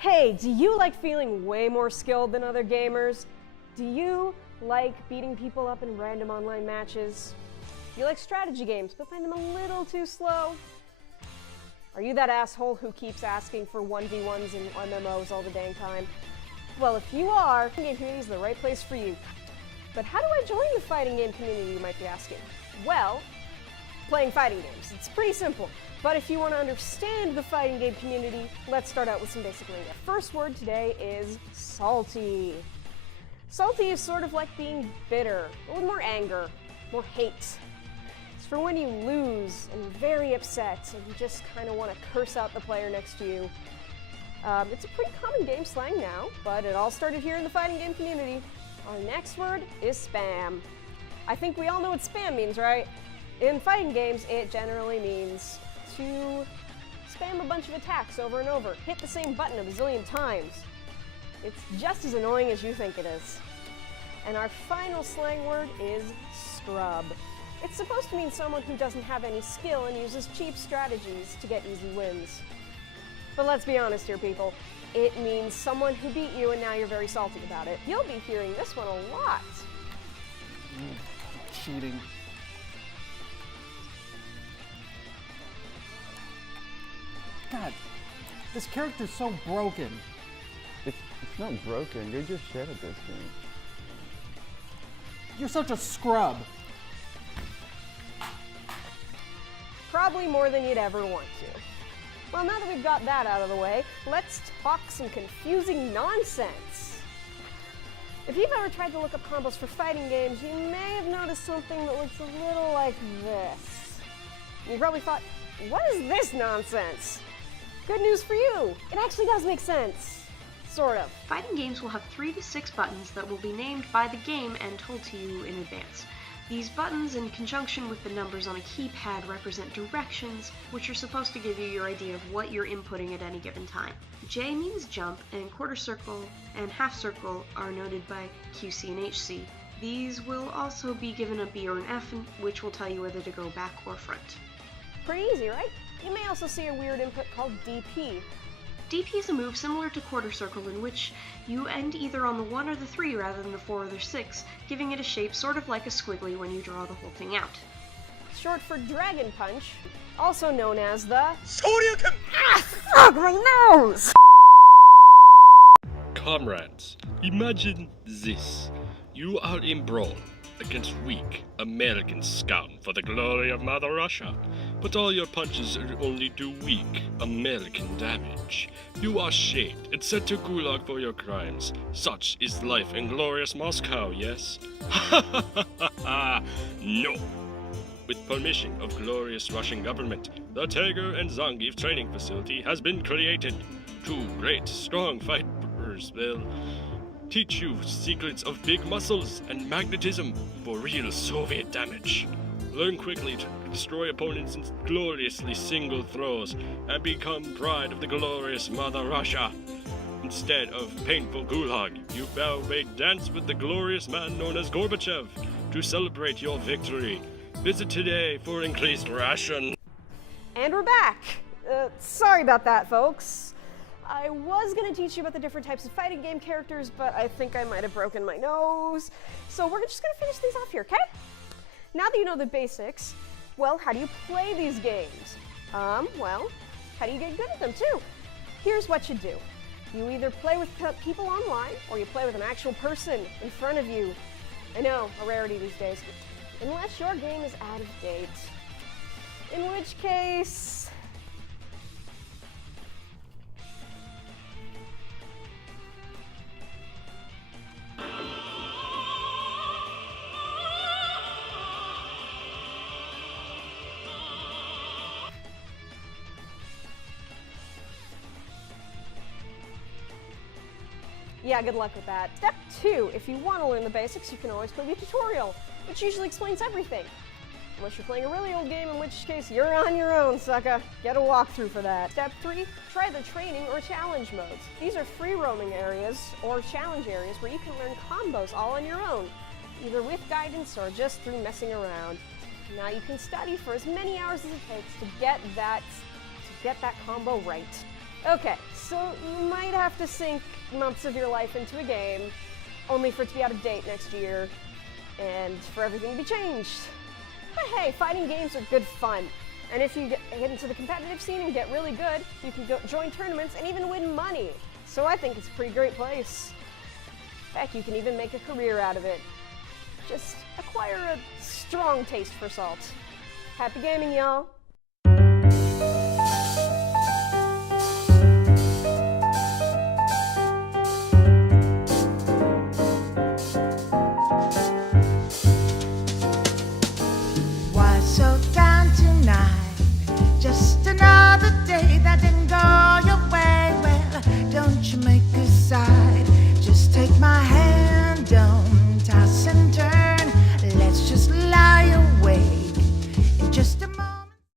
Hey, do you like feeling way more skilled than other gamers? Do you like beating people up in random online matches? Do you like strategy games but find them a little too slow? Are you that asshole who keeps asking for 1v1s and MMOs all the dang time? Well, if you are, the game community is the right place for you. But how do I join the fighting game community, you might be asking? Well, playing fighting games. It's pretty simple. But if you want to understand the fighting game community, let's start out with some basic lingo. First word today is salty. Salty is sort of like being bitter, but with more anger, more hate. It's for when you lose and you're very upset and you just kind of want to curse out the player next to you. It's a pretty common game slang now, but it all started here in the fighting game community. Our next word is spam. I think we all know what spam means, right? In fighting games, it generally means to spam a bunch of attacks over and over. Hit the same button a bazillion times. It's just as annoying as you think it is. And our final slang word is scrub. It's supposed to mean someone who doesn't have any skill and uses cheap strategies to get easy wins. But let's be honest here, people. It means someone who beat you and now you're very salty about it. You'll be hearing this one a lot. Cheating. God, this character's so broken. It's not broken, you're just shit at this game. You're such a scrub. Probably more than you'd ever want to. Well, now that we've got that out of the way, let's talk some confusing nonsense. If you've ever tried to look up combos for fighting games, you may have noticed something that looks a little like this. You probably thought, what is this nonsense? Good news for you! It actually does make sense. Sort of. Fighting games will have 3 to 6 buttons that will be named by the game and told to you in advance. These buttons, in conjunction with the numbers on a keypad, represent directions, which are supposed to give you your idea of what you're inputting at any given time. J means jump, and quarter circle and half circle are noted by QC and HC. These will also be given a B or an F, which will tell you whether to go back or front. Pretty easy, right? You may also see a weird input called DP. DP is a move similar to quarter circle in which you end either on the 1 or the 3 rather than the 4 or the 6, giving it a shape sort of like a squiggly when you draw the whole thing out. Short for Dragon Punch, also known as the Shoryuken! Fuck my nose! Comrades, imagine this. You are in brawl against weak American scum for the glory of Mother Russia, but all your punches only do weak American damage. You are shamed and sent to Gulag for your crimes. Such is life in glorious Moscow, yes? Ha ha ha ha ha! No! With permission of glorious Russian government, the Tiger and Zangief training facility has been created. 2 great, strong fighters will teach you secrets of big muscles and magnetism for real Soviet damage. Learn quickly to destroy opponents in gloriously single throws and become pride of the glorious Mother Russia. Instead of painful gulag, you may dance with the glorious man known as Gorbachev to celebrate your victory. Visit today for increased ration. And we're back! Sorry about that, folks. I was going to teach you about the different types of fighting game characters, but I think I might have broken my nose. So we're just going to finish these off here, okay? Now that you know the basics, well, how do you play these games? Well, how do you get good at them too? Here's what you do. You either play with people online, or you play with an actual person in front of you. I know, a rarity these days. Unless your game is out of date. In which case... yeah, good luck with that. Step 2, if you want to learn the basics, you can always play the tutorial, which usually explains everything. Unless you're playing a really old game, in which case you're on your own, sucker. Get a walkthrough for that. Step 3, try the training or challenge modes. These are free roaming areas or challenge areas where you can learn combos all on your own, either with guidance or just through messing around. Now you can study for as many hours as it takes to get that combo right. Okay, so you might have to sink months of your life into a game, only for it to be out of date next year, and for everything to be changed. But hey, fighting games are good fun. And if you get into the competitive scene and get really good, you can join tournaments and even win money. So I think it's a pretty great place. Heck, you can even make a career out of it. Just acquire a strong taste for salt. Happy gaming, y'all!